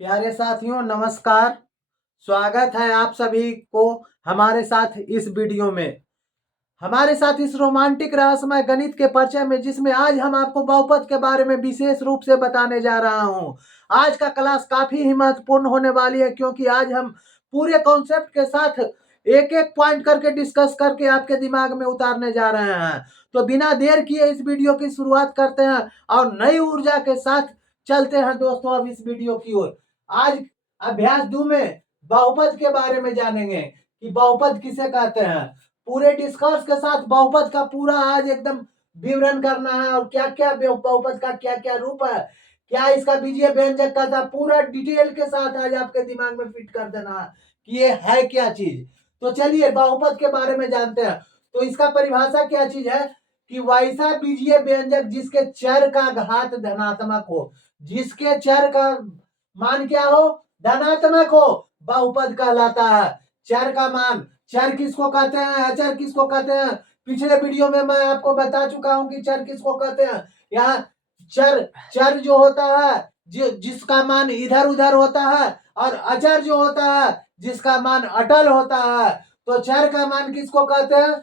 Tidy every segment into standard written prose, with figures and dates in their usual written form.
प्यारे साथियों नमस्कार। स्वागत है आप सभी को हमारे साथ इस वीडियो में, हमारे साथ इस रोमांटिक रहस्यमय गणित के परिचय में, जिसमें आज हम आपको बहुपद के बारे में विशेष रूप से बताने जा रहा हूं। आज का क्लास काफी ही महत्वपूर्ण होने वाली है, क्योंकि आज हम पूरे कॉन्सेप्ट के साथ एक एक पॉइंट करके डिस्कस करके आपके दिमाग में उतारने जा रहे हैं। तो बिना देर किए इस वीडियो की शुरुआत करते हैं और नई ऊर्जा के साथ चलते हैं दोस्तों अब इस वीडियो की ओर। आज अभ्यास 2 में बहुपद के बारे में जानेंगे कि बहुपद किसे कहते हैं। पूरे डिस्कर्स के साथ बहुपद का पूरा आज एकदम विवरण करना है, और क्या क्या बहुपद का क्या क्या रूप है, क्या इसका बीजीय व्यंजक का था, पूरा डिटेल के साथ आज आपके दिमाग में फिट कर देना है कि ये है क्या चीज। तो चलिए बहुपद के बारे में जानते हैं। तो इसका परिभाषा क्या चीज है कि वैसा बीजीय व्यंजक जिसके चर का घात धनात्मक हो, जिसके चर का मान क्या हो, धनात्मक हो, बहुपद कहलाता है। चर का मान, चर किसको कहते हैं, अचर किसको कहते हैं, पिछले वीडियो में मैं आपको बता चुका हूं कि चर किसको कहते हैं। यहाँ चर चर जो होता है जिसका मान इधर उधर होता है, और अचर जो होता है जिसका मान अटल होता है। तो चर का मान किसको कहते हैं,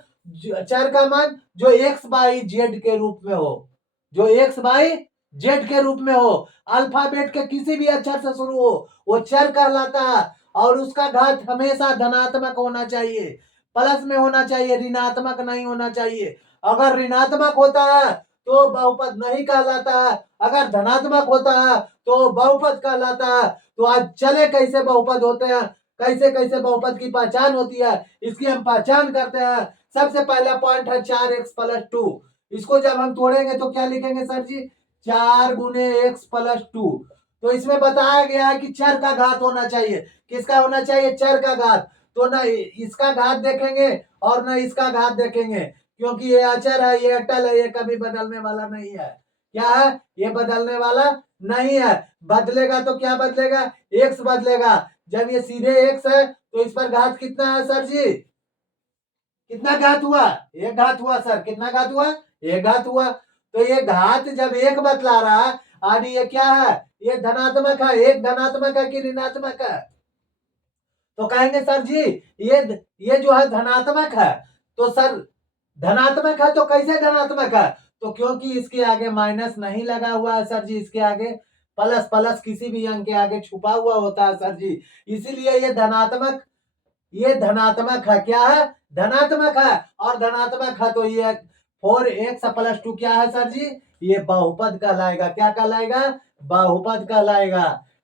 चर का मान जो एक्स बाई जेड के रूप में हो, जो एक्स बाई जेड के रूप में हो, अल्फाबेट के किसी भी अक्षर से शुरू हो, वो चर कहलाता है। और उसका घात हमेशा धनात्मक होना चाहिए, प्लस में होना चाहिए, ऋणात्मक नहीं होना चाहिए। अगर ऋणात्मक होता है तो बहुपद नहीं कहलाता है, अगर धनात्मक होता है तो बहुपद कहलाता है। तो आज चले कैसे बहुपद होते हैं, कैसे कैसे बहुपद की पहचान होती है, इसकी हम पहचान करते हैं। सबसे पहला पॉइंट है 4x+2। इसको जब हम तोड़ेंगे तो क्या लिखेंगे सर जी, 4x+2। तो इसमें बताया गया है कि चर का घात होना चाहिए। किसका होना चाहिए, चर का घात। तो न इसका घात देखेंगे और न इसका घात देखेंगे, क्योंकि ये अचर है, ये अटल है, ये कभी बदलने वाला नहीं है। क्या है, ये बदलने वाला नहीं है। बदलेगा तो क्या बदलेगा, एक्स बदलेगा। जब ये सीधे एक्स है तो इस पर घात कितना है सर जी, कितना घात हुआ, एक घात हुआ सर, कितना घात हुआ, एक घात हुआ। तो ये घात जब एक बतला रहा है, और ये क्या है, ये धनात्मक है, एक धनात्मक है कि ऋणात्मक है। तो कहेंगे सर जी ये जो है धनात्मक है। तो सर धनात्मक है तो कैसे धनात्मक है, तो क्योंकि इसके आगे माइनस नहीं लगा हुआ है सर जी, इसके आगे प्लस, प्लस किसी भी अंक के आगे छुपा हुआ होता है सर जी, इसीलिए ये धनात्मक, ये धनात्मक है। क्या है, धनात्मक है। और धनात्मक है तो ये 4x+2 क्या है सर जी, ये बहुपद कहलाएगा। क्या कहलाएगा, बहुपद कहलाएगा।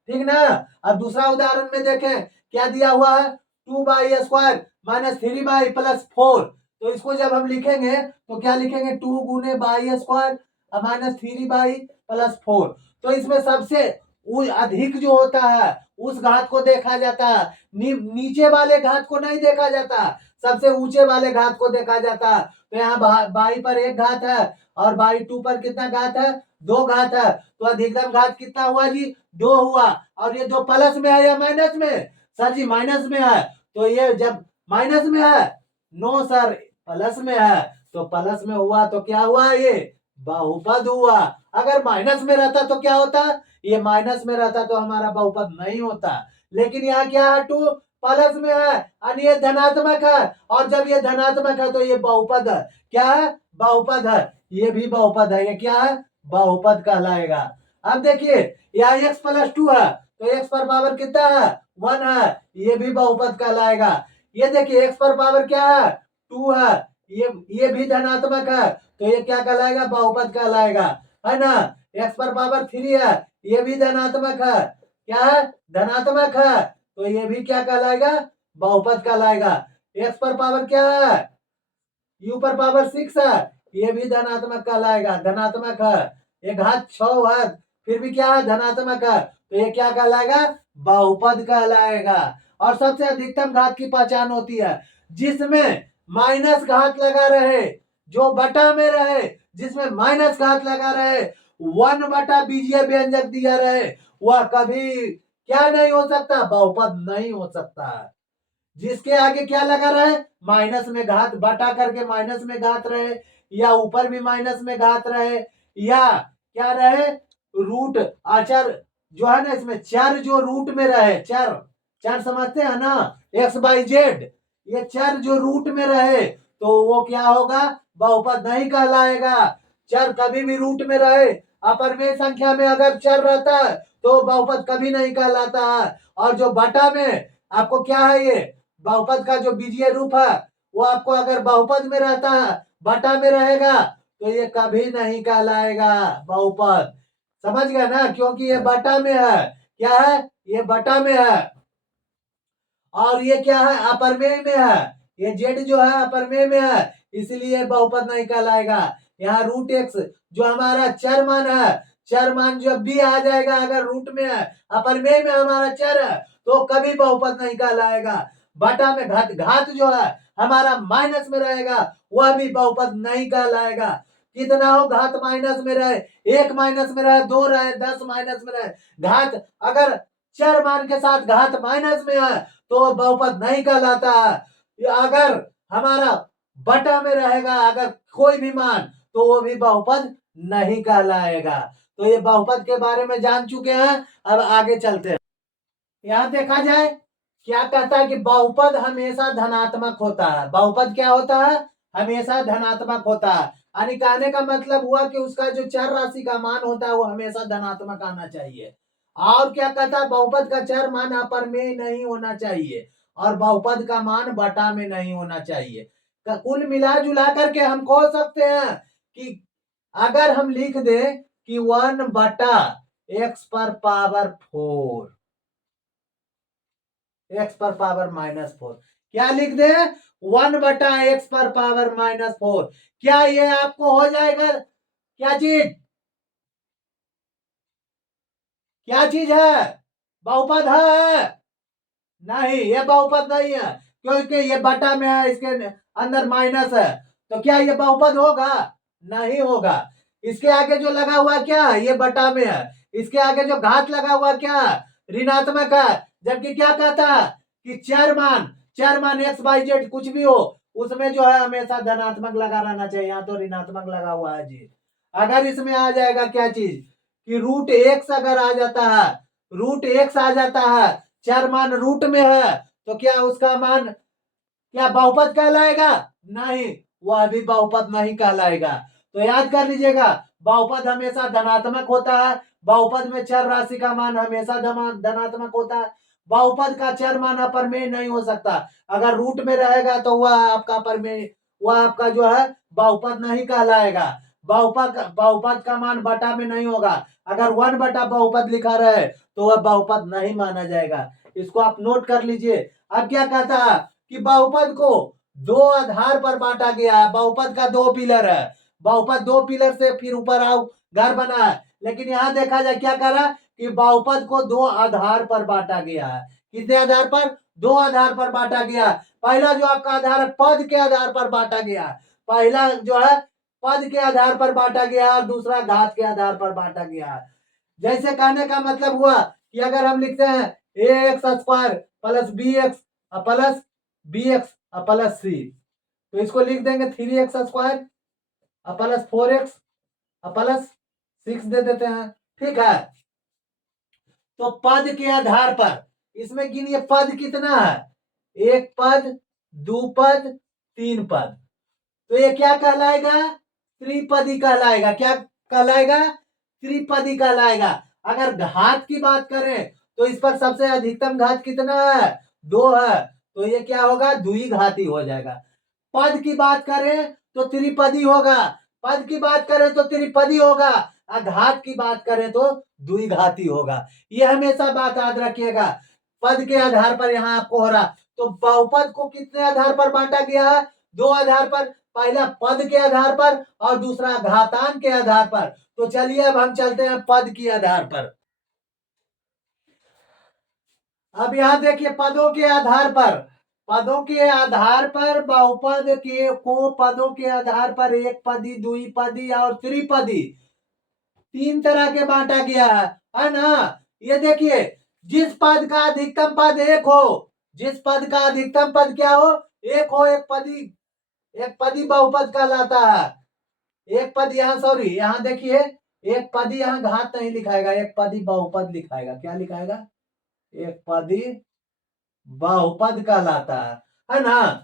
ठीक ना। अब दूसरा उदाहरण में देखें क्या दिया हुआ है, 2/² - 3/+4। तो इसको जब हम लिखेंगे तो क्या लिखेंगे, 2 गुने बाई² -3/+4। तो इसमें सबसे अधिक जो होता है उस घात को देखा जाता है, नीचे वाले घात को नहीं देखा जाता, सबसे ऊंचे वाले घात को देखा जाता है। तो यहाँ बाई पर एक घात है और बाई 2 पर कितना घात है, 2 घात है। तो अधिकतम घात कितना हुआ जी, 2 हुआ। और ये 2 प्लस में है या माइनस में, सर जी माइनस में है। तो ये जब माइनस में है, नो सर प्लस में है, तो प्लस में हुआ तो क्या हुआ, ये बहुपद हुआ। अगर माइनस में रहता तो क्या होता, ये माइनस में रहता तो हमारा बहुपद नहीं होता। लेकिन यहाँ क्या है, 2 प्लस में है और ये धनात्मक है, और जब ये धनात्मक है तो ये बहुपद है। क्या है, बहुपद है। ये भी बहुपद है, ये क्या है, बहुपद कहलाएगा। अब देखिए यहाँ x+2 है, तो x पर पावर कितना है, 1 है, ये भी बहुपद कहलाएगा। ये देखिए x पर पावर क्या है, 2 है, ये भी धनात्मक है, तो ये क्या कहलाएगा, बहुपद कहलाएगा, है ना। x पर पावर 3 है, ये भी धनात्मक है। क्या है, धनात्मक है, तो ये भी क्या कहलाएगा, बहुपद कहलाएगा। x पर पावर क्या है, u पर पावर 6 है, ये भी धनात्मक कहलाएगा, धनात्मक है। ये घात 6 है, फिर भी क्या है, धनात्मक है, तो ये क्या कहलाएगा, बहुपद कहलाएगा। और सबसे अधिकतम घात की पहचान होती है जिसमें माइनस घात लगा रहे, जो बटा में रहे, जिसमें माइनस घात लगा रहे, 1 बटा बीजीय व्यंजक दिया रहे, वह कभी क्या नहीं हो सकता, बहुपद नहीं हो सकता। जिसके आगे क्या लगा रहे, माइनस में घात, बटा करके माइनस में घात रहे, या ऊपर भी माइनस में घात रहे, या क्या रहे, रूट आचर जो है ना इसमें चर जो रूट में रहे, चर चर समझते हैं ना, एक्स बाई जेड, ये चर जो रूट में रहे तो वो क्या होगा, बहुपद नहीं कहलाएगा। चर कभी भी रूट में रहे, अपरमेय संख्या में अगर चर रहता है तो बहुपद कभी नहीं कहलाता है। और जो बटा में आपको क्या है, ये बहुपद का जो बीजीय रूप है वो आपको अगर बहुपद में रहता है, बटा में रहेगा, तो ये कभी नहीं कहलाएगा बहुपद। समझ गया ना, क्योंकि ये बटा में है। क्या है, ये बटा में है, और ये क्या है, अपरमेय में है। ये जेड जो है अपरमेय में है, इसलिए बहुपद नहीं कहलाएगा। यहाँ रूट एक्स जो हमारा चर मान है, चर मान जब भी आ जाएगा अगर रूट में है, अपरमेय में हमारा चर है, तो कभी बहुपद नहीं कहलाएगा। बटा में घात, घात जो है हमारा माइनस में रहेगा, वह भी बहुपद नहीं कहलाएगा। कितना हो, घात माइनस में रहे, एक माइनस में रहे, दो रहे, 10 माइनस में रहे, घात अगर चर मान के साथ घात माइनस में है तो बहुपद नहीं कहलाता है। अगर हमारा बटा में रहेगा अगर कोई भी मान, तो वो भी बहुपद नहीं कहलाएगा। तो ये बहुपद के बारे में जान चुके हैं, अब आगे चलते हैं। यहां देखा जाए क्या कहता है कि बहुपद हमेशा धनात्मक होता है। बहुपद क्या होता है, हमेशा धनात्मक होता है। यानी कहने का मतलब हुआ कि उसका जो चर राशि का मान होता है वो हमेशा धनात्मक आना चाहिए। और क्या कहता है, बहुपद का चर मान अपरमेय नहीं होना चाहिए, और बहुपद का मान बटा में नहीं होना चाहिए। कुल मिला जुला करके हम कह सकते हैं कि अगर हम लिख दे कि 1/x⁴, एक्स पर पावर -4, क्या लिख दे, 1/x⁴ क्या ये आपको हो जाएगा, क्या चीज, क्या चीज है, बहुपद है? नहीं, ये बहुपद नहीं है, क्योंकि ये बटा में है, इसके अंदर माइनस है, तो क्या ये बहुपद होगा, नहीं होगा। इसके आगे जो लगा हुआ क्या है, ये बटा में है, इसके आगे जो घात लगा हुआ क्या है, ऋणात्मक है। जबकि क्या कहता है कि चर मान एक्स वाई जेड कुछ भी हो, उसमें जो है हमेशा धनात्मक लगा रहना चाहिए। यहाँ तो ऋणात्मक लगा हुआ है जी। अगर इसमें आ जाएगा क्या चीज कि रूट एक्स अगर आ जाता है, रूट एक्स आ जाता है, चर मान रूट में है, तो क्या उसका मान क्या बहुपद कहलाएगा, नहीं, वह भी बहुपद नहीं कहलाएगा। तो याद कर लीजिएगा, बहुपद हमेशा धनात्मक होता है, बहुपद में चर राशि का मान हमेशा धनात्मक होता है, बहुपद का चर मान अपरमेय नहीं हो सकता। अगर रूट में रहेगा तो वह आपका अपरमेय, वह आपका जो है बहुपद नहीं कहलाएगा। बहुपद का मान बटा में नहीं होगा। अगर 1 बटा बहुपद लिखा रहे तो वह बहुपद नहीं माना जाएगा। इसको आप नोट कर लीजिए। अब क्या कहता है कि बहुपद को दो आधार पर बांटा गया है। बहुपद का दो पिलर है, बहुपद दो पिलर से फिर ऊपर आओ घर बना है, लेकिन यहां देखा जाए क्या कह रहा कि बहुपद को दो आधार पर बांटा गया है। कितने आधार पर, दो आधार पर बांटा गया। पहला जो आपका आधार है पद के आधार पर बांटा गया, पहला जो है पद के आधार पर बांटा गया और दूसरा घात के आधार पर बांटा गया है। जैसे कहने का मतलब हुआ कि अगर हम लिखते हैं ax² plus bx plus bx plus c, तो इसको लिख देंगे 3x² प्लस 4x प्लस 6 दे देते हैं, ठीक है। तो पद के आधार पर इसमें गिनिए पद कितना है, एक पद, दो पद, तीन पद, तो ये क्या कहलाएगा, त्रिपदी कहलाएगा। क्या कहलाएगा, त्रिपदी कहलाएगा। अगर घात की बात करें तो इस पर सबसे अधिकतम घात कितना है, दो है, तो ये क्या होगा, द्विघाती हो जाएगा। पद की बात करें तो त्रिपदी होगा, पद की बात करें तो त्रिपदी होगा, और घात की बात करें तो द्विघाती होगा। ये हमेशा बात याद रखिएगा, पद के आधार पर यहाँ आपको हो रहा। तो बहुपद को कितने आधार पर बांटा गया है, दो आधार पर, पहला पद के आधार पर और दूसरा घातांक के आधार पर। तो चलिए अब हम चलते हैं पद के आधार पर। अब यहां देखिए पदों के आधार पर, पदों के आधार पर बहुपद के को पदों के आधार पर एक पदी, द्विपदी और त्रिपदी तीन तरह के बांटा गया है ना। ये देखिए, जिस पद का अधिकतम पद एक हो, जिस पद का अधिकतम पद क्या हो, एक हो, एक पदी बहुपद कहलाता है। एक पद यहाँ, सॉरी यहाँ देखिए, एक पदी यहाँ घात नहीं लिखाएगा, एक पदी बहुपद लिखाएगा। क्या लिखाएगा? एक पदी बहुपद कहलाता है ना।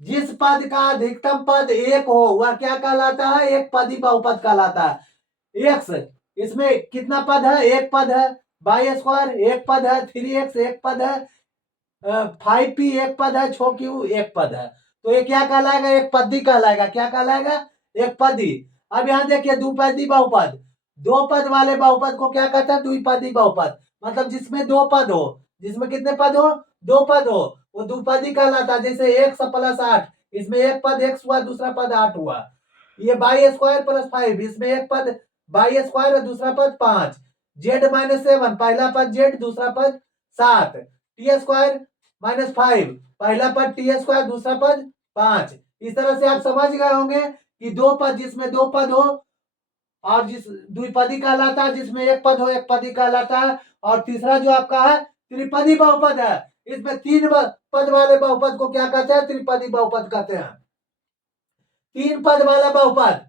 जिस पद का अधिकतम पद एक हो वह क्या कहलाता है? एक पदी बहुपद कहलाता है। एक्स, इसमें कितना पद है? एक पद है। वाई स्क्वायर एक पद है। 3x एक पद है। 5p एक पद है। 6q एक पद है। तो ये क्या कहलाएगा? एक पदी कहलाएगा। क्या कहलाएगा? एक पदी। अब यहाँ देखिए द्विपदी बहुपद, दो पद वाले बहुपद को क्या कहते हैं? द्विपदी बहुपद। मतलब जिसमें दो पद हो, जिसमें कितने पद हो? दो पद हो, वो द्विपदी कहलाता है। जैसे x प्लस 8, इसमें एक पद x हुआ, दूसरा पद 8 हुआ। ये वाई स्क्वायर प्लस 5, इसमें एक पद वाई स्क्वायर और दूसरा पद 5। z-7, पहला पद z, दूसरा पद 7। टी स्क्वायर -5, पहला पद टी स्क्वायर, दूसरा पद 5। इस तरह से आप समझ गए होंगे कि दो पद, जिसमें दो पद हो और जिस द्विपदी कहलाता है, जिसमें एक पद हो एक पदी कहलाता है। और तीसरा जो आपका है त्रिपदी बहुपद है, इसमें तीन पद वाले बहुपद को क्या कहते हैं? त्रिपदी बहुपद कहते हैं। तीन पद वाला बहुपद,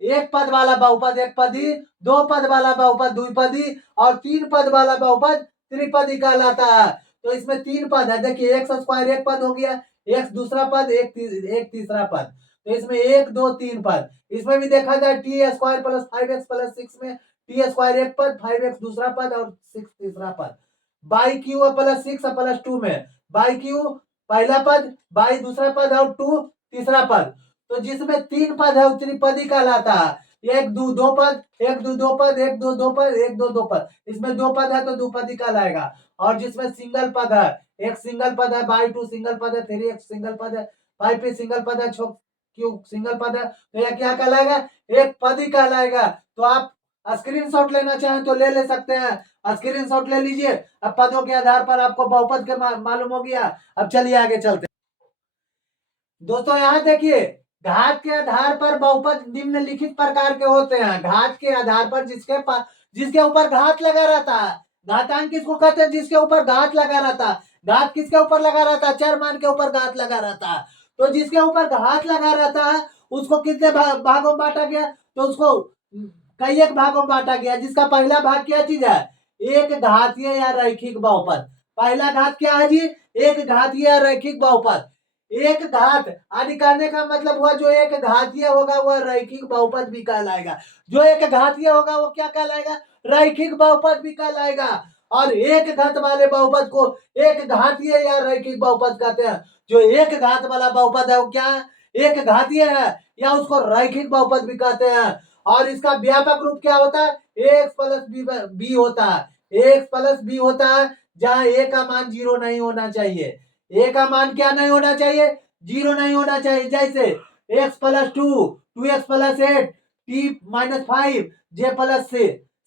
एक पद वाला बहुपद एक पदी, दो पद वाला बहुपद द्विपदी और तीन पद वाला बहुपद त्रिपदी कहलाता है। तो इसमें तीन पद है। देखिए एक्स स्क्वायर एक पद हो गया, एक्स दूसरा पद, एक तीसरा पद। तो इसमें एक दो तीन पद। इसमें भी देखा जाए T square plus 5x plus 6 में टी स्क्वायर एक पद, 5x दूसरा पद और 6 तीसरा पद। बाई क्यू प्लस 6 प्लस 2 में बाई क्यू पहला पद, बाई दूसरा पद और 2 तीसरा पद। तो जिसमें तीन पद है त्रिपदी कहलाता है। एक दो दो पद, एक दो दो पद, एक दो दो पद, एक दो दो पद। इसमें दो पद है तो द्विपदी कहलाएगा। और जिसमें सिंगल पद है, एक सिंगल पद है, बाई 2 सिंगल पद है, 3x सिंगल पद है, 5p सिंगल पद है, 6q सिंगल पद है, तो यह क्या कहलाएगा? एक पदी कहलाएगा। तो आप स्क्रीनशॉट लेना चाहें तो ले सकते हैं। स्क्रीनशॉट ले लीजिए। अब पदों के आधार पर आपको बहुपद के मालूम हो गया। अब चलिए आगे चलते दोस्तों। यहाँ देखिए घात के आधार पर बहुपद निम्नलिखित प्रकार के होते हैं। घात के आधार पर जिसके ऊपर घात लगा रहता है। घातांक किसको कहते हैं? जिसके ऊपर घात लगा रहता है। घात किसके ऊपर लगा रहता है? चर मान के ऊपर घात लगा रहता है। तो जिसके ऊपर घात लगा रहता है उसको कितने भागों में बांटा गया? तो उसको कई एक भागों में बांटा गया। जिसका पहला भाग क्या चीज है? एक घातीय या रैखिक बहुपद। पहला घात क्या है जी? एक घातीय या रैखिक बहुपद। एक घात आदि करने का मतलब हुआ जो एक घातीय होगा वह रैखिक बहुपद भी कहलाएगा। जो एक घातीय होगा वो क्या कहलाएगा? रैखिक बहुपद भी कहलाएगा। और एक घात वाले बहुपद को एक घातीय या रैखिक बहुपद कहते हैं। जो एक घात वाला बहुपद है वो क्या है? एक घातीय है या उसको रैखिक बहुपद भी कहते हैं। और इसका व्यापक रूप क्या होता है? एक्स प्लस बी होता है। एक्स प्लस बी होता है जहां ए का मान 0 नहीं होना चाहिए। ए का मान क्या नहीं होना चाहिए? 0 नहीं होना चाहिए। जैसे x plus 2, 2x plus 8, t-5, j plus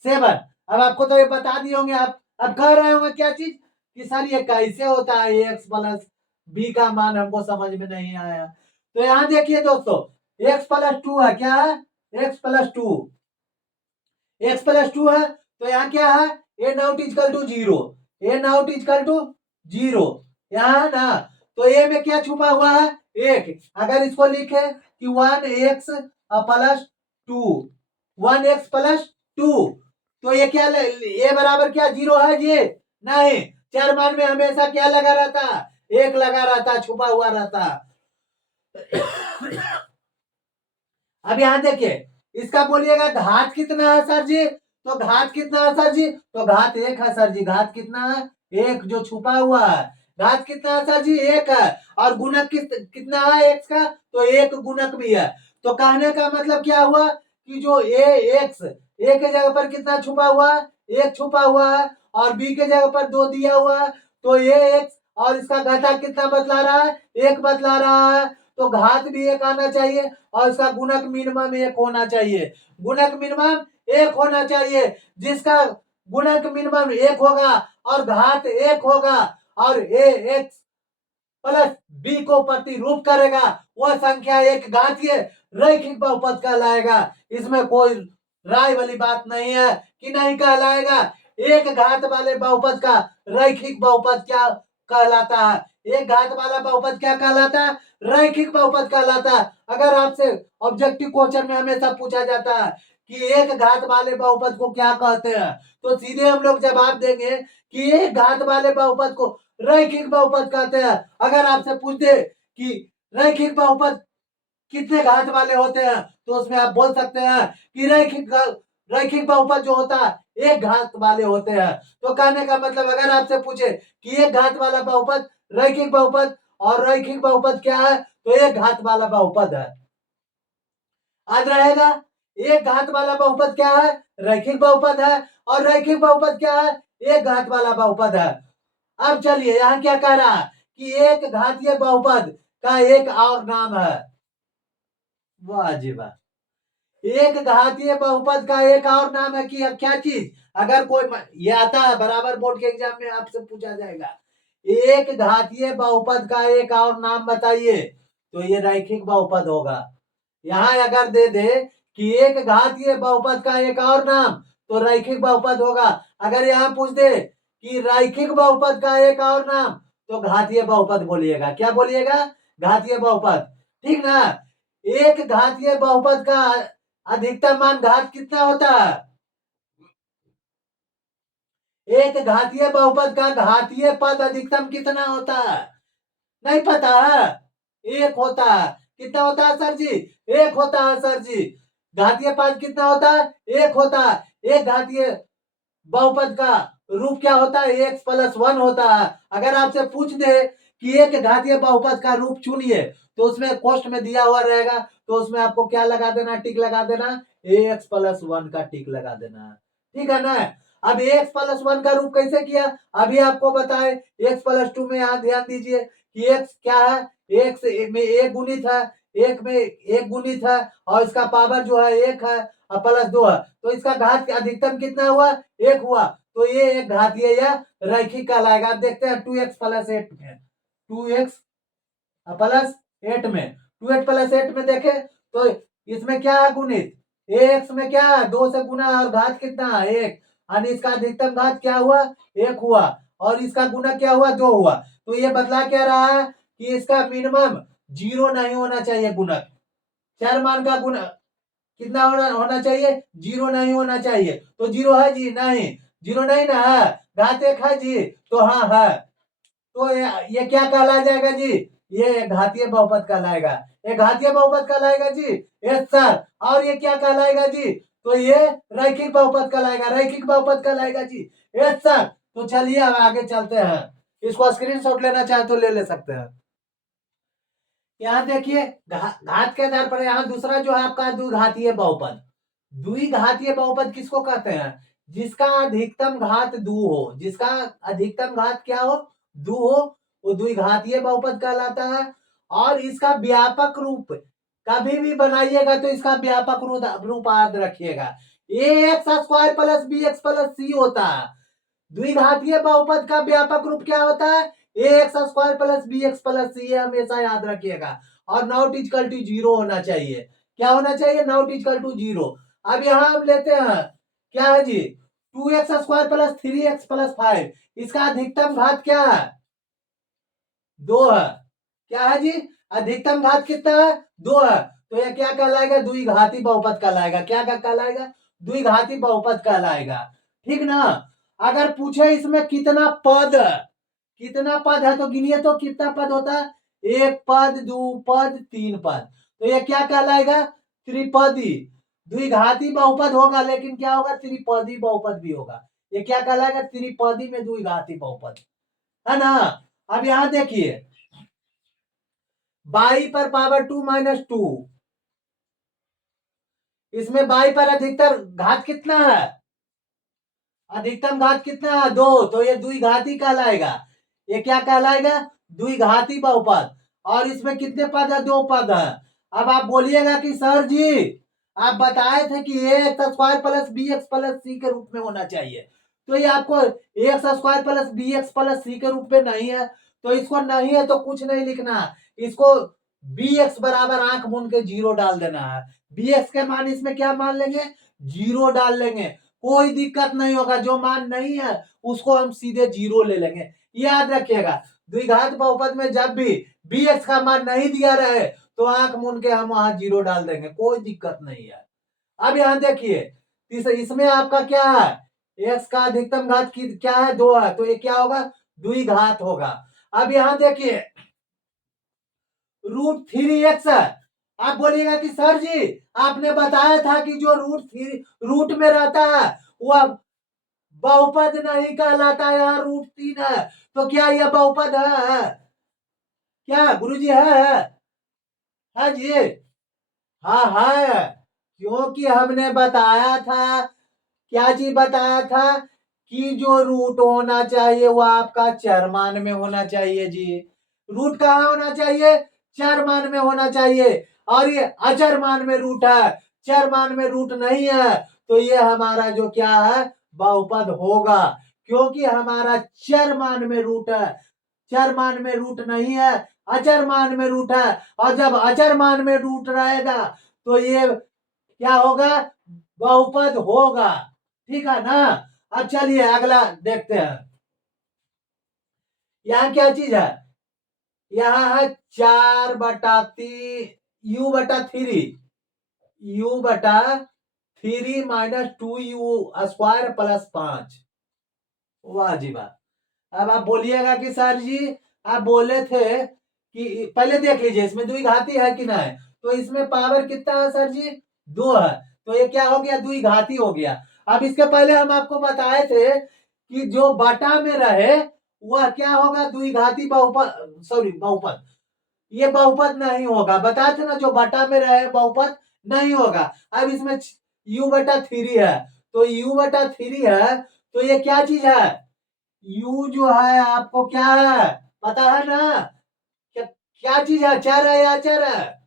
7। अब आपको तो ये बता दिए होंगे। आप अब कह रहे होंगे क्या चीज कि सर ये कैसे होता है? x प्लस b का मान हमको समझ में नहीं आया। तो यहाँ देखिए दोस्तों, x प्लस 2 है। क्या है? x प्लस 2, x प्लस 2 है। तो यहाँ क्या है? a not equal to 0, a not equal to 0 यहाँ ना। तो ए में क्या छुपा हुआ है? एक। अगर इसको लिखे कि 1x प्लस 2, 1x प्लस 2, तो ये क्या ए बराबर क्या 0 है जी? नहीं। चार मान में हमेशा क्या लगा रहता? एक लगा रहता, छुपा हुआ रहता। अब यहाँ देखिए इसका बोलिएगा घात कितना है सर जी? तो घात कितना है सर जी? तो घात एक है सर जी। घात कितना है? एक, जो छुपा हुआ है। घात कितना है सर जी? एक है। और गुणक कितना है एक्स का? तो एक गुणक भी है। तो कहने का मतलब क्या हुआ कि जो एक्स, ए के जगह पर कितना छुपा हुआ है? एक छुपा हुआ है। और बी के जगह पर 2 दिया हुआ है। तो ए एक्स और इसका घाता कितना बतला रहा है? एक बतला रहा है। तो घात भी एक आना चाहिए और इसका गुणक मिनिमम एक होना चाहिए। गुणक मिनिमम एक होना चाहिए। जिसका गुणक मिनिमम एक होगा और घात एक होगा और ए एक्स प्लस बी को प्रतिरूप करेगा, वह संख्या एक घातीय रैखिक बहुपद कहलाएगा। इसमें कोई राय वाली बात नहीं है कि नहीं कहलाएगा। एक घात वाले बहुपद का रैखिक बहुपद क्या कहलाता है? एक घात वाला बहुपद क्या कहलाता है? रैखिक बहुपद कहलाता है। अगर आपसे ऑब्जेक्टिव क्वेश्चन में हमेशा पूछा जाता है कि एक घात वाले बहुपद को क्या कहते हैं, तो सीधे हम लोग जवाब देंगे कि एक घात वाले बहुपद को रैखिक बहुपद कहते हैं। अगर आपसे पूछ दे कि रैखिक बहुपद कितने घात वाले होते हैं, तो उसमें आप बोल सकते हैं कि रैखिक बहुपद जो होता है एक घात वाले होते हैं। तो कहने का मतलब अगर आपसे पूछे कि एक घात वाला बहुपद रैखिक बहुपद और रैखिक बहुपद क्या है, तो एक घात वाला बहुपद है। याद रहेगा, एक घात वाला बहुपद क्या है, रैखिक बहुपद है, और रैखिक बहुपद क्या है, एक घात वाला बहुपद है। अब चलिए यहाँ क्या कह रहा है कि एक घातीय बहुपद का एक और नाम है। वाह जी वाह, एक घातीय बहुपद का एक और नाम है कि क्या चीज, अगर कोई ये आता है बराबर बोर्ड के एग्जाम में आपसे पूछा जाएगा, एक घातीय बहुपद का एक और नाम बताइए, तो ये रैखिक बहुपद होगा। यहाँ अगर दे दे कि एक घातीय बहुपद का एक और नाम, तो रैखिक बहुपद होगा। अगर यहाँ पूछ दे कि रैखिक बहुपद का एक और नाम, तो घातीय बहुपद बोलिएगा। क्या बोलिएगा, घातीय बहुपद, ठीक ना। एक घातीय बहुपद का अधिकतम मान घात कितना होता है, एक घातीय बहुपद का घातीय पद अधिकतम कितना होता है, नहीं पता है, एक होता है। कितना होता है सर जी, एक होता है सर जी। घातीय पद कितना होता है, एक होता है। एक घातीय बहुपद का रूप क्या होता है, एक्स प्लस वन होता है। अगर आपसे पूछ दे कि एक घातीय बहुपद का रूप चुनिए, तो उसमें कोष्ट में दिया हुआ रहेगा, तो उसमें आपको क्या लगा देना, टिक लगा देना, एक्स प्लस वन का टिक लगा देना, ठीक है ना। अब एक्स प्लस वन का रूप कैसे किया, अभी आपको बताए। एक्स प्लस टू में यहाँ ध्यान दीजिए कि एक्स क्या है, एक्स में एक गुणित है, एक में एक गुणित है, और इसका पावर जो है एक है और प्लस दो है, तो इसका घात अधिकतम कितना हुआ, एक हुआ। तो ये एक घातीय या रैखिक कहलाएगा। आप देखते हैं 2x प्लस 8 में, 2x प्लस 8 में, 2x प्लस 8 में देखे तो इसमें क्या है गुणित, एक्स में क्या है, दो से गुना और घात कितना है, एक, यानी इसका अधिकतम घात क्या हुआ, एक हुआ, और इसका गुना क्या हुआ, दो हुआ। तो ये बदला क्या रहा है कि इसका मिनिमम जीरो नहीं होना चाहिए गुणक, चार मान का गुना कितना होना चाहिए, जीरो नहीं होना चाहिए। तो जीरो है जी, नहीं, जीरो नहीं ना है, घात एक है जी, तो हाँ है। तो ये क्या कहला जाएगा जी, ये घातीय बहुपद कहलाएगा। ये घातीय बहुपद कहलाएगा जी, यस सर। और ये क्या कहलाएगा जी, तो ये रैखिक बहुपद कहलाएगा, रैखिक बहुपद कहलाएगा जी, यस सर। तो चलिए अब आगे चलते हैं, इसको स्क्रीनशॉट लेना चाहे तो ले सकते हैं। यहाँ देखिए घात के आधार पर यहाँ दूसरा जो है आपका द्विघातीय बहुपद। द्विघातीय बहुपद किसको कहते हैं, जिसका अधिकतम घात दो हो, जिसका अधिकतम घात क्या हो, दो हो, वो द्विघातीय बहुपद कहलाता है। और इसका व्यापक रूप कभी भी बनाइएगा तो इसका व्यापक रूप याद रखिएगा, A X square plus B X plus C होता है। द्विघातीय बहुपद का व्यापक रूप क्या होता है, A X square plus B X plus C, हमेशा याद रखिएगा। और नॉट इक्वल टू जीरो होना चाहिए, क्या होना चाहिए, नॉट इक्वल टू जीरो। अब यहां हम लेते हैं क्या है जी, 2x square plus 3x plus 5, इसका अधिकतम घात क्या है, दो है। क्या है जी, अधिकतम घात कितना है, दो है। तो यह क्या कहलाएगा, द्विघाती बहुपद कहलाएगा। क्या कहलाएगा, द्विघाती बहुपद कहलाएगा, ठीक ना। अगर पूछे इसमें कितना पद, कितना पद है, तो गिनिए तो कितना पद होता है, एक पद, दो पद, तीन पद। तो ये क्या कहलाएगा, त्रिपदी। द्विघाती बहुपद होगा लेकिन क्या होगा, त्रिपदी बहुपद भी होगा। ये क्या कहलाएगा, त्रिपदी में द्विघाती बहुपद, है ना। अब यहां देखिए, बाई पर पावर 2 माइनस 2, इसमें बाई पर अधिकतर घात कितना है, अधिकतम घात कितना है, दो। तो ये द्विघाती कहलाएगा। ये क्या कहलाएगा, द्विघाती बहुपद। और इसमें कितने पद है, दो पद है। अब आप बोलिएगा कि सर जी आप बताए थे कि A X square plus B X plus C के रूप में होना चाहिए, तो ये आपको A X square plus B X plus C के रूप में नहीं है, तो इसको नहीं है तो कुछ नहीं लिखना, इसको बी एक्स बराबर आंख मूंद के जीरो डाल देना है। बी एक्स के मान इसमें क्या मान लेंगे, जीरो डाल लेंगे, कोई दिक्कत नहीं होगा। जो मान नहीं है उसको हम सीधे जीरो ले लेंगे। याद रखिएगा, द्विघात बहुपद में जब भी बी एक्स का मान नहीं दिया रहे तो आंख मूंद के हम वहां जीरो डाल देंगे, कोई दिक्कत नहीं है। अब यहाँ देखिए इसमें आपका क्या है, एक्स का अधिकतम घात की क्या है, 2 है, तो ये क्या होगा, द्विघात होगा। अब यहाँ देखिए √3x है। आप बोलिएगा कि सर जी आपने बताया था कि जो रूट में रहता है वह बहुपद नहीं कहलाता, यहाँ √3 है, तो क्या यह बहुपद है? क्या गुरुजी है जी? हाँ है, क्योंकि हमने बताया था, क्या चीज बताया था, कि जो रूट होना चाहिए वो आपका चरमान में होना चाहिए जी। रूट कहाँ होना चाहिए, चरमान में होना चाहिए, और ये अचरमान में रूट है, चरमान में रूट नहीं है, तो ये हमारा जो क्या है, बहुपद होगा, क्योंकि हमारा चरमान में रूट है, चरमान में रूट नहीं है, अचरमान में रूट है, और जब अचरमान में रूट रहेगा तो ये क्या होगा, बहुपद होगा। ठीक है ना? अब चलिए अगला देखते हैं। यहाँ क्या चीज है, यहाँ है 4/3 u/3 -2u² +5। वाह जी वाह। अब आप बोलिएगा कि सर जी आप बोले थे कि पहले देख लीजिए इसमें द्विघाती है कि ना है, तो इसमें पावर कितना है सर जी, 2 है, तो ये क्या हो गया, द्विघाती हो गया। अब इसके पहले हम आपको बताए थे कि जो बटा में रहे वह क्या होगा, द्विघाती बहुपद, सॉरी बहुपद, ये बहुपद नहीं होगा, बताए थे ना, जो बटा में रहे बहुपद नहीं होगा। अब इसमें u/3 है, तो u/3 है, तो ये क्या चीज है, u जो है आपको क्या है पता है ना, क्या क्या चीज है, चर है या अचर है,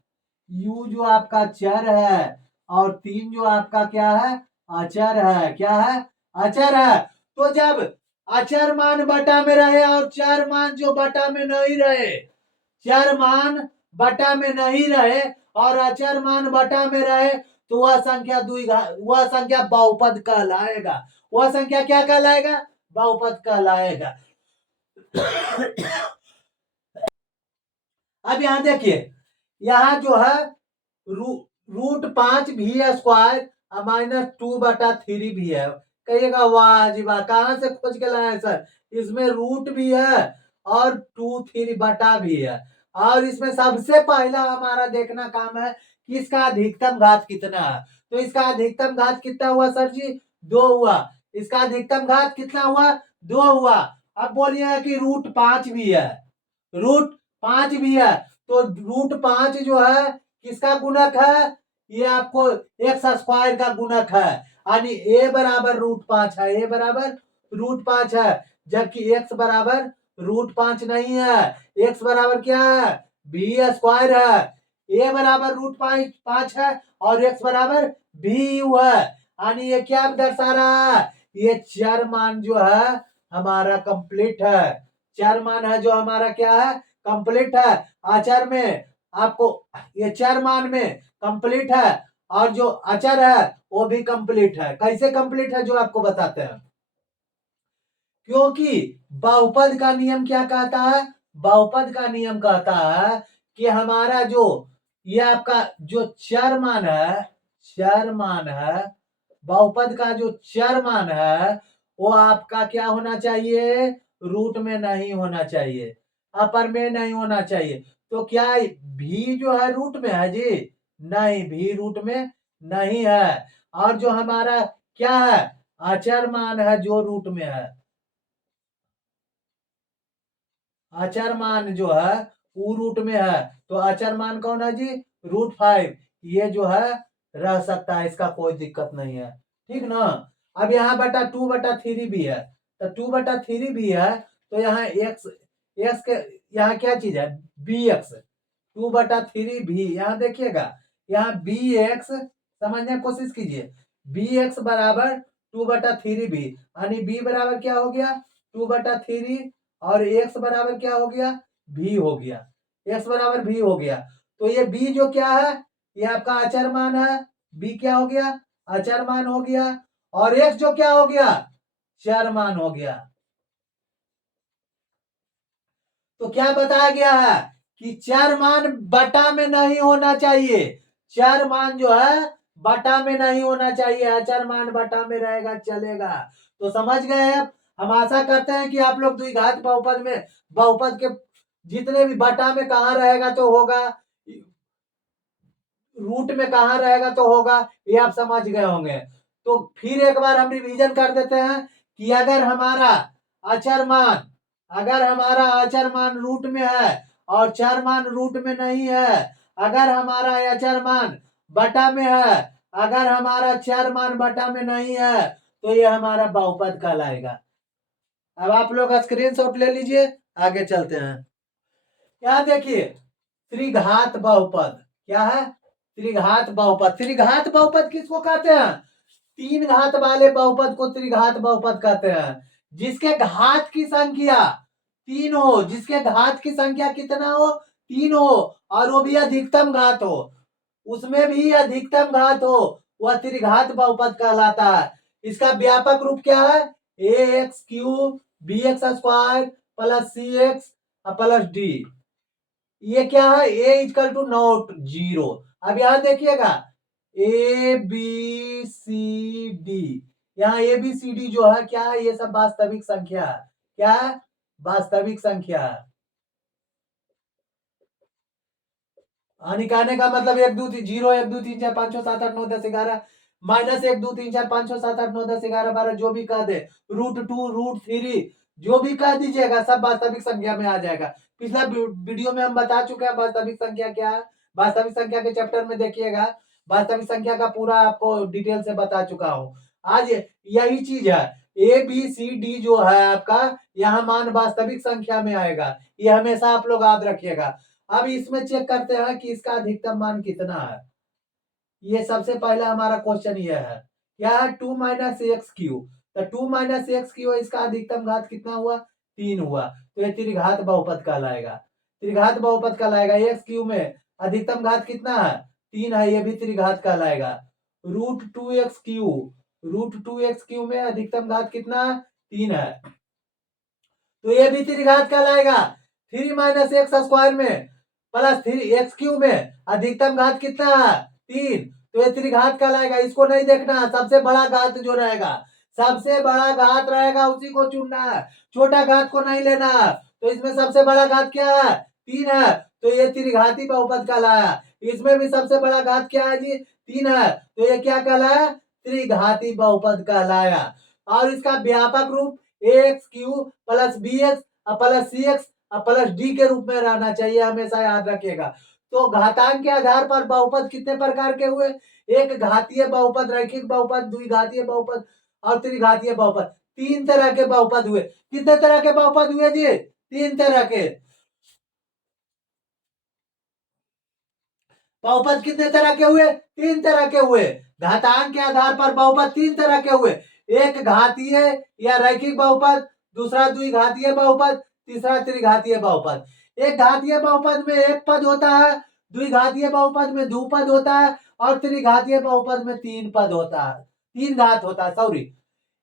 u जो आपका चर है, और 3 जो आपका क्या है, अचर है, क्या है, अचर है। तो जब अचर मान बटा में रहे और चर मान जो बटा में नहीं रहे, चर मान बटा में नहीं रहे और अचर मान बटा में रहे, तो वह संख्या वह संख्या बहुपद कहलाएगा, वह संख्या क्या कहलाएगा, बहुपद कहलाएगा। अब यहां देखिए, यहां जो है √5v² -2/3 भी है। कहिएगा वाह जी वाह, कहां से खोज के लाए सर, इसमें रूट भी है और 2 3 बटा भी है, और इसमें सबसे पहला हमारा देखना काम है कि इसका अधिकतम घात कितना है। तो इसका अधिकतम घात कितना हुआ सर जी, 2 हुआ। इसका अधिकतम घात कितना हुआ, 2 हुआ। अब बोलिएगा कि √5 भी है, √5 भी है, तो √5 जो है किसका गुणक है, ये आपको x² का गुणक है, यानी a बराबर √5 है, a बराबर √5 है, जबकि x बराबर √5 नहीं है, x बराबर क्या है, b² है, a बराबर √5 है और x बराबर bu है, यानी ये क्या दर्शा रहा है, ये चर मान जो है हमारा कंप्लीट है, चर मान है जो हमारा क्या है, कंप्लीट है। अचर में आपको ये चर मान में कंप्लीट है, और जो अचर है वो भी कंप्लीट है। कैसे कंप्लीट है जो आपको बताते हैं, क्योंकि बहुपद का नियम क्या कहता है, बहुपद का नियम कहता है कि हमारा जो ये आपका जो चर मान है, चर मान है, बहुपद का जो चर मान है वो आपका क्या होना चाहिए, रूट में नहीं होना चाहिए, अपर में नहीं होना चाहिए। तो क्या भी जो है रूट में है जी, नहीं, भी रूट में नहीं है। और जो हमारा क्या है, अचर मान है जो रूट में है, अचर मान जो है वो रूट में है, तो अचर मान कौन है जी, √5, ये जो है रह सकता है, इसका कोई दिक्कत नहीं है, ठीक ना। अब यहाँ बटा 2/3 भी है, तो 2/3 भी है, तो यहाँ x के यहाँ क्या चीज है, bx, 2/3 भी, यहाँ देखिएगा, यहाँ bx समझने की कोशिश कीजिए, bx बराबर 2/3 भी, यानी b बराबर क्या हो गया, 2/3, और x बराबर क्या हो गया, भी हो गया, x बराबर भी हो गया। तो ये b जो क्या है, ये आपका अचर मान है, b क्या हो गया, अचर मान हो गया, और x जो क्या हो गया, चर मान हो गया। तो क्या बताया गया है कि चर मान बटा में नहीं होना चाहिए, चर मान जो है बटा में नहीं होना चाहिए, अचर मान बटा में रहेगा चलेगा। तो समझ गए आप। हम आशा करते हैं कि आप लोग द्विघात बहुपद में बहुपद के जितने भी बटा में कहाँ रहेगा तो होगा, रूट में कहाँ रहेगा तो होगा, ये आप समझ गए होंगे। तो फिर एक बार हम रिवीजन कर देते हैं कि अगर हमारा अचर मान रूट में है और चर मान रूट में नहीं है, अगर हमारा अचर मान बटा में है, अगर हमारा चर मान बटा में नहीं है, तो ये हमारा बहुपद कहलाएगा। अब आप लोग स्क्रीनशॉट ले लीजिए, आगे चलते हैं। क्या देखिए, त्रिघात बहुपद क्या है? त्रिघात बहुपद। त्रिघात बहुपद किसको कहते हैं? तीन घात वाले बहुपद को त्रिघात बहुपद कहते हैं। जिसके घात की संख्या तीन हो, जिसके घात की संख्या कितना हो? तीन हो, और वो भी अधिकतम घात हो, उसमें भी अधिकतम घात हो, वह त्रिघात बहुपद कहलाता है। इसका व्यापक रूप क्या है? A X cube B X square plus C X plus D. ये क्या है? A equal to not zero. अब यहां देखिएगा, ए बी सी डी, यहाँ ए बी सी डी जो है क्या है? ये सब वास्तविक संख्या है। क्या है? वास्तविक संख्या है। निकालने का मतलब एक दो तीन जीरो, एक दो तीन चार पाँच छः सात आठ नौ दस ग्यारह, माइनस एक दो तीन चार पाँच छः सात आठ नौ दस ग्यारह बारह, जो भी कह दे, रूट टू रूट थ्री, जो भी कह दीजिएगा सब वास्तविक संख्या में आ जाएगा। पिछला वीडियो में हम बता चुके हैं वास्तविक संख्या क्या है। वास्तविक संख्या के चैप्टर में देखिएगा, वास्तविक संख्या का पूरा आपको डिटेल से बता चुका हूँ। आज यही चीज है, ए बी सी डी जो है आपका, यहाँ मान वास्तविक संख्या में आएगा, ये हमेशा आप लोग याद रखिएगा। अब इसमें चेक करते हैं कि इसका अधिकतम मान कितना है। ये सबसे पहला हमारा क्वेश्चन ये है, क्या है? Two minus X Q. तो टू माइनस एक्स क्यू, इसका अधिकतम घात कितना हुआ? तीन हुआ, तो ये त्रिघात बहुपद कहलाएगा। त्रिघात बहुपद कहलाएगा। एक्स क्यू में अधिकतम घात कितना है? तीन है, ये भी त्रिघात कहलाएगा। Root two X Q, root two X Q में अधिकतम घात कितना है? तीन है, तो ये भी त्रिघात कहलाएगा। थ्री माइनस एक्स स्क्वायर में प्लस थ्री एक्स क्यू में अधिकतम घात कितना है? तीन, तो ये त्रिघात कहलाएगा। इसको नहीं देखना, सबसे बड़ा घात जो रहेगा, सबसे बड़ा घात रहेगा उसी को चुनना है, छोटा घात को नहीं लेना। तो इसमें सबसे बड़ा घात क्या है? तीन है, तो ये त्रिघाती बहुपद कहलाया। इसमें भी सबसे बड़ा घात क्या है जी? तीन है, तो ये क्या कहलाया? त्रिघाती बहुपद कहलाया। और इसका व्यापक रूप X cube plus B X plus C X plus D के रूप में रहना चाहिए, हमेशा याद रखिएगा। तो घातांक के आधार पर बहुपद कितने प्रकार के हुए? एक घातीय बहुपद, रैखिक बहुपद, द्विघातीय बहुपद और त्रिघातीय बहुपद। तीन तरह के बहुपद हुए। कितने तरह के बहुपद हुए जी? तीन तरह के बहुपद। कितने तरह के हुए? तीन तरह के हुए। घातांक के आधार पर बहुपद तीन तरह के हुए, एक घातीय या रैखिक बहुपद, दूसरा द्विघातीय बहुपद, तीसरा त्रिघातीय बहुपद। एक घातीय बहुपद में एक पद होता है, द्विघातीय बहुपद में दो पद होता है, और त्रिघातीय बहुपद में तीन पद होता है, तीन घात होता है, सॉरी।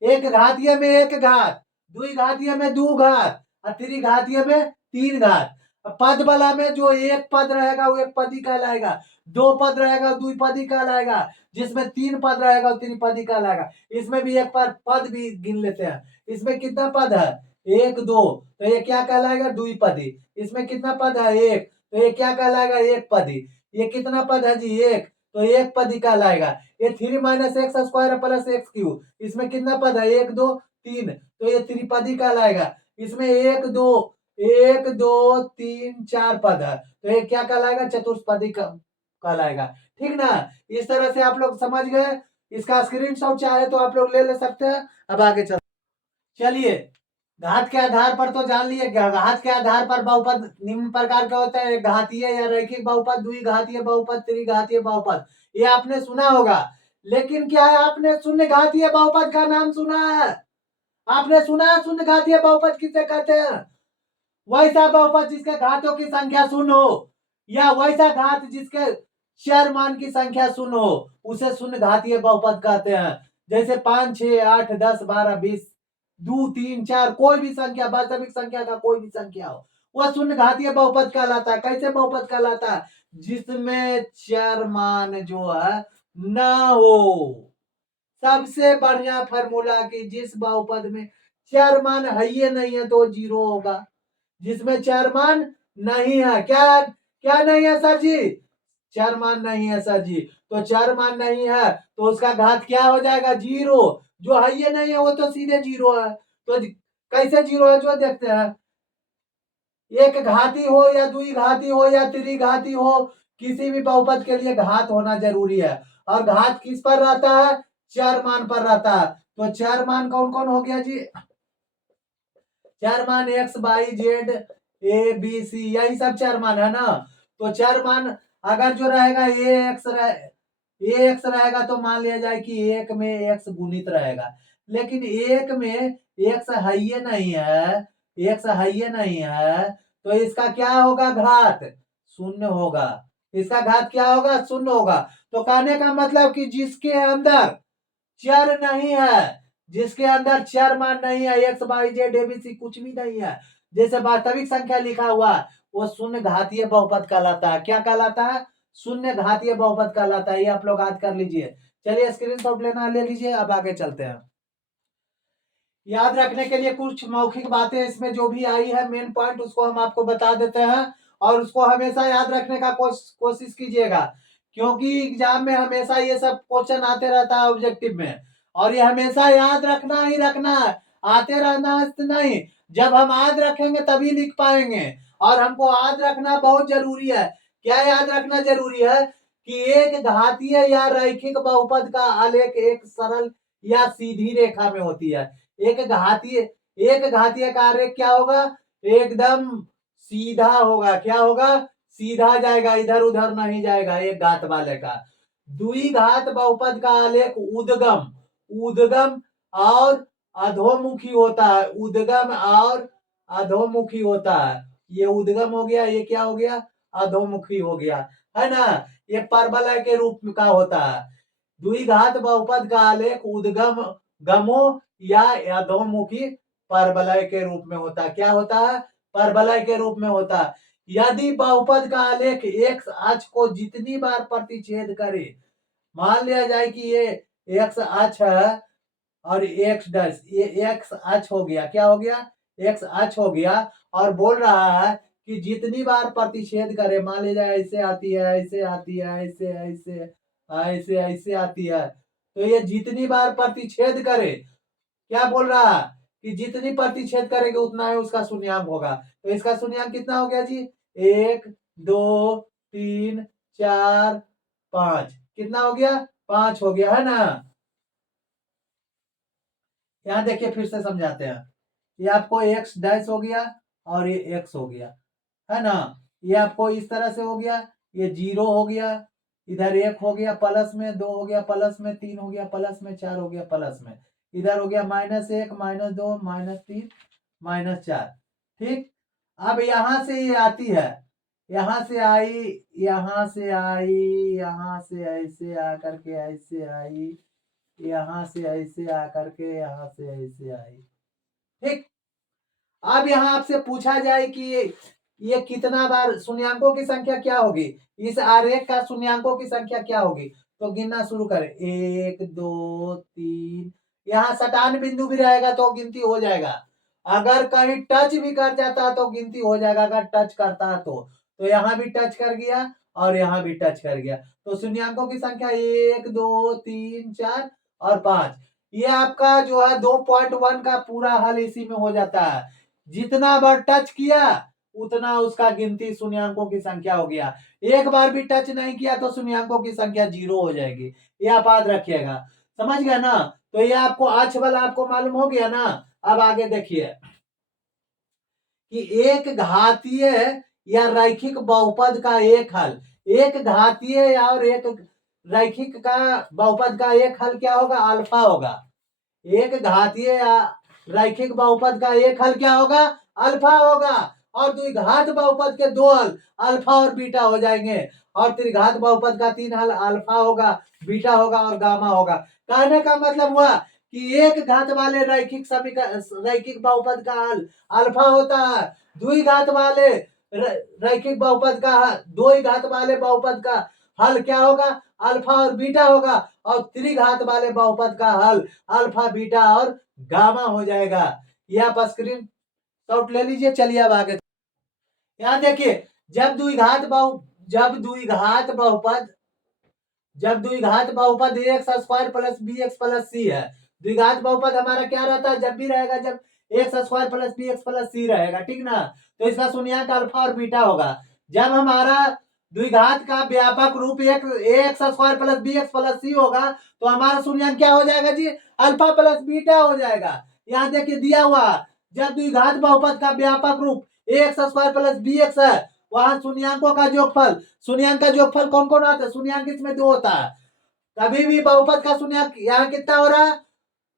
एक घातीय में एक घात, द्विघातीय में दो घात और त्रिघातीय में तीन घात। पद वाला में जो एक पद रहेगा वो एक पदी कहलाएगा, दो पद रहेगा द्विपदी कहलाएगा, जिसमें तीन पद रहेगा वो त्रिपदी कहलाएगा। इसमें भी एक पद भी गिन लेते हैं। इसमें कितना पद है? एक दो, तो ये क्या कहलाएगा? द्विपदी। इसमें कितना पद है? एक, तो ये क्या कहलाएगा? एक पदी। ये कितना पद है जी? एक, तो एक पदी कहलाएगा। ये three minus x square plus x Q, इसमें कितना पद है? एक दो तीन, तो ये त्रिपदी कहलाएगा। इसमें एक दो तीन चार पद है, तो ये क्या कहलाएगा? चतुष्पदी कहलाएगा। ठीक ना? इस तरह से आप लोग समझ गए। इसका स्क्रीनशॉट चाहे तो आप लोग ले सकते हैं। अब आगे चलिए, घात के आधार पर तो जान लिए, घात के आधार पर बहुपद निम्न प्रकार के होते हैं, घातीय या रैखिक बहुपद, द्विघातीय बहुपद, त्रिघातीय बहुपद, ये आपने सुना होगा। लेकिन क्या है, आपने शून्य घातीय बहुपद का नाम सुना है? आपने सुना है शून्य घातीय बहुपद किसे कहते हैं? वैसा बहुपद जिसके घातों की संख्या शून्य हो, या वैसा घात जिसके चर मान की संख्या शून्य हो, उसे शून्य घातीय बहुपद कहते हैं। जैसे 5 6 8 10 12 20, दो तीन चार, कोई भी संख्या, वास्तविक संख्या का कोई भी संख्या हो, वह शून्य घातीय बहुपद कहलाता है। कैसे बहुपद कहलाता है? जिसमें चर मान जो है ना हो। सबसे बढ़िया फॉर्मूला कि जिस बहुपद में चार मान है ही नहीं है तो जीरो होगा। जिसमें चार मान नहीं है, क्या क्या नहीं है सर जी? चार मान नहीं है सर जी। तो चार मान नहीं है तो उसका घात क्या हो जाएगा? जीरो। जो है ये नहीं है वो तो सीधे जीरो है। तो कैसे जीरो है जो देखते हैं। एक घाती हो या दुई घाती हो या त्रिघाती हो, किसी भी बहुपद के लिए घात होना जरूरी है। और घात किस पर रहता है? चार मान पर रहता है। तो चार मान कौन कौन हो गया जी? चार मान X Y Z A B C, यही सब चार मान है ना। तो चार मान अगर जो रहेगा ए एक्स रहेगा तो मान लिया जाए कि एक में एक्स गुणित रहेगा। लेकिन एक में एक्स है ही नहीं है, एक्स है ही नहीं है, तो इसका क्या होगा? घात शून्य होगा। इसका घात क्या होगा? शून्य होगा। तो कहने का मतलब कि जिसके अंदर चर नहीं है, जिसके अंदर चर मान नहीं है, एक्स वाई जेड एबीसी कुछ भी नहीं है, जैसे वास्तविक संख्या लिखा हुआ वो शून्य घातीय बहुपद कहलाता है। क्या कहलाता है? शून्य घातीय बहुपद कहलाता है। ये आप लोग याद कर लीजिए। चलिए स्क्रीनशॉट लेना ले लीजिए, अब आगे चलते हैं। याद रखने के लिए कुछ मौखिक बातें इसमें जो भी आई है मेन पॉइंट उसको हम आपको बता देते हैं, और उसको हमेशा याद रखने का कोशिश कीजिएगा, क्योंकि एग्जाम में हमेशा ये सब क्वेश्चन आते रहता है ऑब्जेक्टिव में, और ये हमेशा याद रखना ही रखना है, आते रहना नहीं। जब हम याद रखेंगे तभी लिख पाएंगे, और हमको याद रखना बहुत जरूरी है। क्या याद रखना जरूरी है? कि एक घातीय या रैखिक बहुपद का आलेख एक सरल या सीधी रेखा में होती है। एक घातीय कार्य क्या होगा? एकदम सीधा होगा। क्या होगा? सीधा जाएगा, इधर उधर नहीं जाएगा एक घात वाले का। द्विघात बहुपद का आलेख उद्गम उद्गम और अधोमुखी होता है। उद्गम और अधोमुखी होता है। ये उद्गम हो गया, ये क्या हो गया? अधोमुखी हो गया, है ना। ये परवलय के रूप का होता है। द्विघात बहुपद का आलेख उद्गम गमो या अधोमुखी परवलय के रूप में होता है। क्या होता है? परवलय के रूप में होता है। यदि बहुपद का आलेख एक्स अक्ष को जितनी बार प्रतिच्छेद करे, मान लिया जाए कि ये एक्स अक्ष है और एक्स डैश, ये एक्स अक्ष हो गया। क्या हो गया? एक्स अक्ष हो गया, और बोल रहा है कि जितनी बार प्रतिच्छेद करे, मान लीजिए ऐसे आती है, ऐसे आती है, ऐसे ऐसे ऐसे ऐसे आती है, तो ये जितनी बार प्रतिच्छेद करे, क्या बोल रहा है? कि जितनी प्रतिच्छेद करेगी उतना ही उसका शून्यांक होगा। तो इसका शून्यांक कितना हो गया जी? एक, दो, तीन, चार, पांच। कितना हो गया? पांच हो गया, है ना। यहाँ देखिए फिर से समझाते हैं। ये आपको एक्स डैश हो गया और ये एक्स हो गया, है ना। ये आपको इस तरह से हो गया, ये जीरो हो गया, इधर एक हो गया प्लस में, दो हो गया प्लस में, तीन हो गया प्लस में, चार हो गया प्लस में, इधर हो गया माइनस एक, माइनस दो, माइनस तीन, माइनस चार। ठीक। अब यहां से ये आती है, यहां से आई, यहां से आई, यहां से ऐसे आकर के ऐसे आई, यहां से ऐसे आकर के यहां से ऐसे आई। ठीक। अब यहाँ आपसे पूछा जाए कि ये कितना बार शून्यांकों की संख्या क्या होगी, इस आरेख का शून्यांकों की संख्या क्या होगी? तो गिनना शुरू करें। एक, दो, तीन, यहाँ सटान बिंदु भी रहेगा तो गिनती हो जाएगा। अगर कहीं टच भी कर जाता है तो गिनती हो जाएगा, अगर टच करता है तो यहाँ भी टच कर गया और यहाँ भी टच कर गया। तो शून्यांकों की संख्या एक, दो, तीन, चार और पांच। ये आपका जो है 2.1 का पूरा हल इसी में हो जाता है। जितना बार टच किया उतना उसका गिनती शून्यांकों की संख्या हो गया। एक बार भी टच नहीं किया तो शून्यांकों की संख्या जीरो हो जाएगी। ये आप याद रखिएगा। समझ गया ना। तो ये आपको आज वाला आपको मालूम हो गया ना। अब आगे देखिए कि एक घातीय या रैखिक बहुपद का एक हल, एक घातीय और एक रैखिक का बहुपद का एक हल क्या होगा? अल्फा होगा। एक घातीय या रैखिक बहुपद का एक हल क्या होगा? अल्फा होगा। और द्विघात बहुपद के दो हल अल्फा और बीटा हो जाएंगे, और त्रिघात बहुपद का तीन हल अल्फा होगा, बीटा होगा और गामा होगा। कहने का मतलब हुआ कि एक घात वाले रैखिक बहुपद का हल अल्फा होता है, द्विघात वाले रैखिक बहुपद का दो ही घात वाले बहुपद का हल क्या होगा? अल्फा और बीटा होगा और त्रिघात वाले बहुपद का हल अल्फा बीटा और गामा हो जाएगा। ये आप स्क्रीन शॉट ले लीजिए। चलिए अब आगे यहाँ देखिए, जब द्विघात बहुपद X square plus B X plus C है। द्विघात बहुपद हमारा क्या रहता है, जब भी रहेगा जब X square plus B X plus C रहेगा, ठीक ना। तो इसका शून्यंक अल्फा और बीटा होगा। जब हमारा द्विघात का व्यापक रूप X square plus B X plus C होगा तो हमारा शून्यंक क्या हो जाएगा जी, अल्फा प्लस बीटा हो जाएगा। यहाँ देखिए दिया हुआ, जब द्विघात बहुपद का व्यापक रूप X square plus B X है, वहां शून्यंकों का जोगफल, शून्यंक का जोगफल कौन कौन आता है, शून्यंक इसमें 2 होता है। कभी भी बहुपद का शून्यंक यहाँ कितना हो रहा है,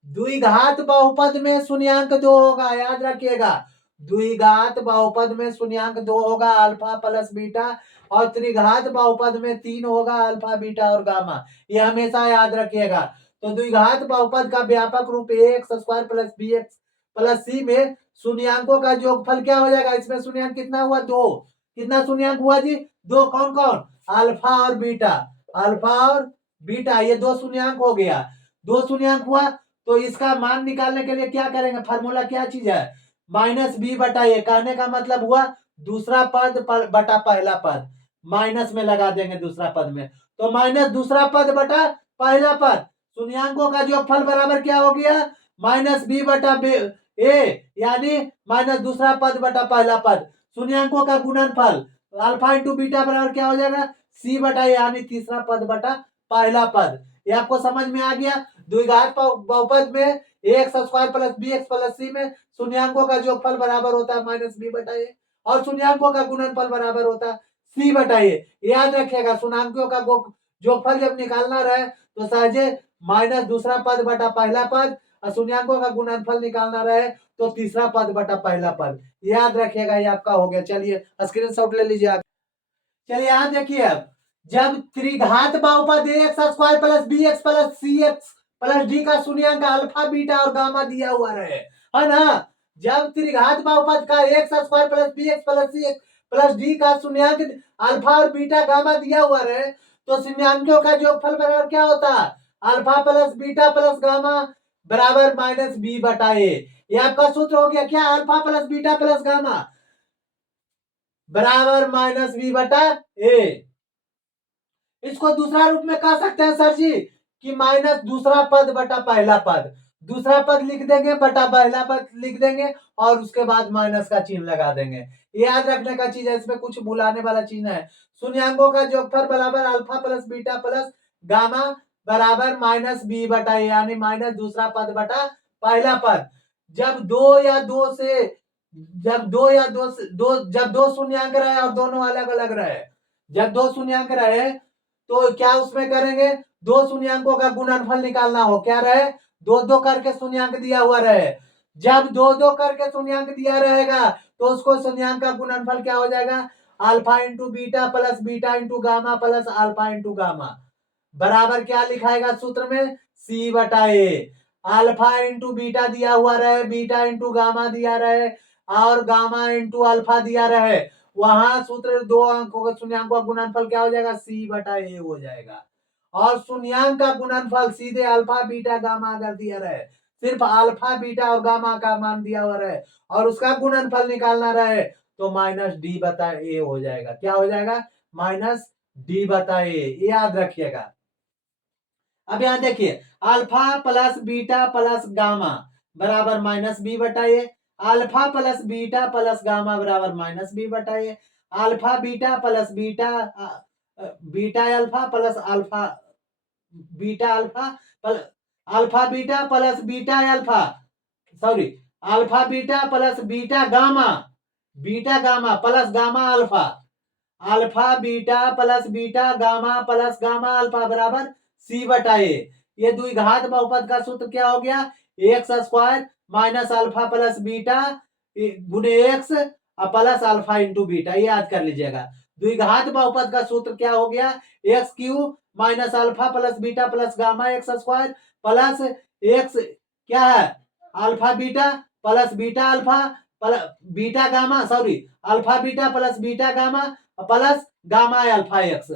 द्विघात बहुपद में शून्यंक 2 होगा, याद रखिएगा। द्विघात बहुपद में शून्यंक 2 होगा, अल्फा प्लस बीटा, और त्रिघात बहुपद में 3 होगा, अल्फा बीटा और गामा। ये हमेशा याद रखिएगा। तो द्विघात बहुपद का व्यापक रूप X square plus B X plus C में शून्यंकों का जोगफल क्या हो जाएगा, इसमें शून्यंक कितना हुआ, 2। कितना शून्यंक हुआ जी, 2। कौन कौन, अल्फा और बीटा, अल्फा और बीटा, ये 2 शून्यंक हो गया। 2 शून्यंक हुआ तो इसका मान निकालने के लिए क्या करेंगे, फार्मूला क्या चीज है, माइनस बी बटा ए। कहने का मतलब हुआ दूसरा पद बटा पहला पद, माइनस में लगा देंगे दूसरा पद में, तो माइनस दूसरा पद बटा पहला पद। शून्यंकों का जोगफल बराबर क्या हो गया, माइनस बी बटा ए, यानी माइनस दूसरा पद बटा पहला पद। शून्यंकों का गुणनफल अल्फा इंटू बीटा बराबर क्या हो जाएगा, सी बटा ए, यानी तीसरा पद बटा पहला पद। ये आपको समझ में आ गया। द्विघात बहुपद में X square plus B X plus C में शून्यंकों का जोगफल बराबर होता है माइनस बी बटा ए, और शून्यंकों का गुणनफल बराबर होता है सी बटा ए। याद रखिएगा, शून्यंकों का जोगफल जब निकालना रहे तो सहजे माइनस दूसरा पद बटा पहला पद, और शून्यंकों का गुणनफल निकालना रहे तो तीसरा पद बटा पहला पद। याद रखिएगा, ये आपका हो गया। चलिए स्क्रीनशॉट ले लीजिए। चलिए यहाँ देखिए, अब जब त्रिघात बहुपद X square plus B X plus C X plus D का शून्यंक अल्फा बीटा और गामा दिया हुआ रहे, है ना। जब त्रिघात बहुपद का X square plus B X plus C X plus D का शून्यंक अल्फा और बीटा गामा दिया हुआ रहे, तो शून्यंकों का जोगफल बराबर क्या होता है, alpha plus beta plus gamma बराबर माइनस बी बटा ए। ये आपका सूत्र हो गया क्या, alpha plus beta plus gamma बराबर माइनस बी बटा ए। इसको दूसरा रूप में कह सकते हैं सर जी कि माइनस दूसरा पद बटा पहला पद। दूसरा पद लिख देंगे बटा पहला पद लिख देंगे और उसके बाद माइनस का चिन्ह लगा देंगे। याद रखने का चीज है, इसमें कुछ भुलाने वाला चीज है। शून्यंकों का जोगफल बराबर alpha plus beta plus gamma बराबर माइनस बी बटा ए, यानी माइनस दूसरा पद बटा पहला पद। जब दो या दो से जब दो शून्यंक रहे और दोनों अलग अलग रहे, जब 2 शून्यंक रहे तो क्या उसमें करेंगे, 2 शून्यंकों का गुणनफल निकालना हो, क्या रहे, 2-2 करके शून्यंक दिया हुआ रहे। जब 2-2 करके शून्यंक दिया रहेगा तो उसको शून्यंक का गुणनफल क्या हो जाएगा, alpha into beta plus beta into gamma plus alpha into gamma बराबर क्या लिखाएगा सूत्र में, सी बटा ए। अल्फा इंटू बीटा दिया हुआ रहे, बीटा इंटू गामा दिया रहे और गामा इंटू अल्फा दिया रहे, वहां सूत्र 2 अंकों का शून्यंकों का गुणनफल क्या हो जाएगा, सी बटा ए हो जाएगा। और शून्यंक का गुणनफल सीधे अल्फा बीटा गामा अगर दिया रहे, सिर्फ अल्फा बीटा और गामा का मान दिया हुआ रहे और उसका गुणनफल निकालना रहे तो माइनस डी बटा ए हो जाएगा। क्या हो जाएगा, माइनस डी बटा ए। याद रखिएगा। अब यहां देखिए, alpha plus beta plus gamma बराबर माइनस बी बटा A, alpha plus beta plus gamma बराबर माइनस बी बटा A, alpha beta plus beta beta alpha plus alpha beta alpha alpha beta plus beta alpha, sorry, alpha beta plus beta gamma plus gamma alpha, alpha beta plus gamma alpha बराबर C बटा ए। ये द्विघात बहुपद का सूत्र क्या हो गया, X square minus alpha plus beta गुणे X plus alpha into beta. ये याद कर लीजिएगा। द्विघात बहुपद का सूत्र क्या हो गया, x cube minus alpha plus beta plus gamma x square plus x क्या है, alpha beta plus beta alpha beta gamma, sorry, alpha beta plus beta gamma plus gamma alpha x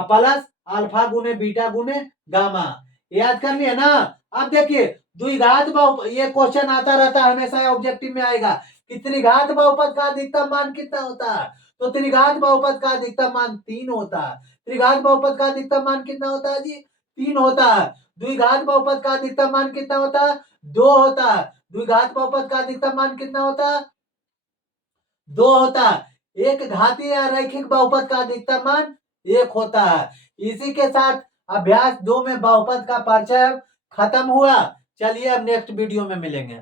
plus alpha गुने beta गुने gamma. याद कर लिए ना। अब देखिए द्विघात बहुपद, ये क्वेश्चन आता रहता है हमेशा, ऑब्जेक्टिव में आएगा कि त्रिघात बहुपद का अधिकतम मान कितना होता है। तो त्रिघात बहुपद का अधिकतम मान 3 होता है। त्रिघात बहुपद का अधिकतम मान कितना होता है जी? 3 होता है। द्विघात बहुपद का अधिकतम मान कितना होता है? 2 होता है। द्विघात बहुपद का अधिकतम मान कितना होता है? 2 होता है। एक घातीय या रैखिक बहुपद का अधिकतम मान 1 होता है। इसी के साथ अभ्यास 2 में बहुपद का परिचय खत्म हुआ। चलिए अब नेक्स्ट वीडियो में मिलेंगे।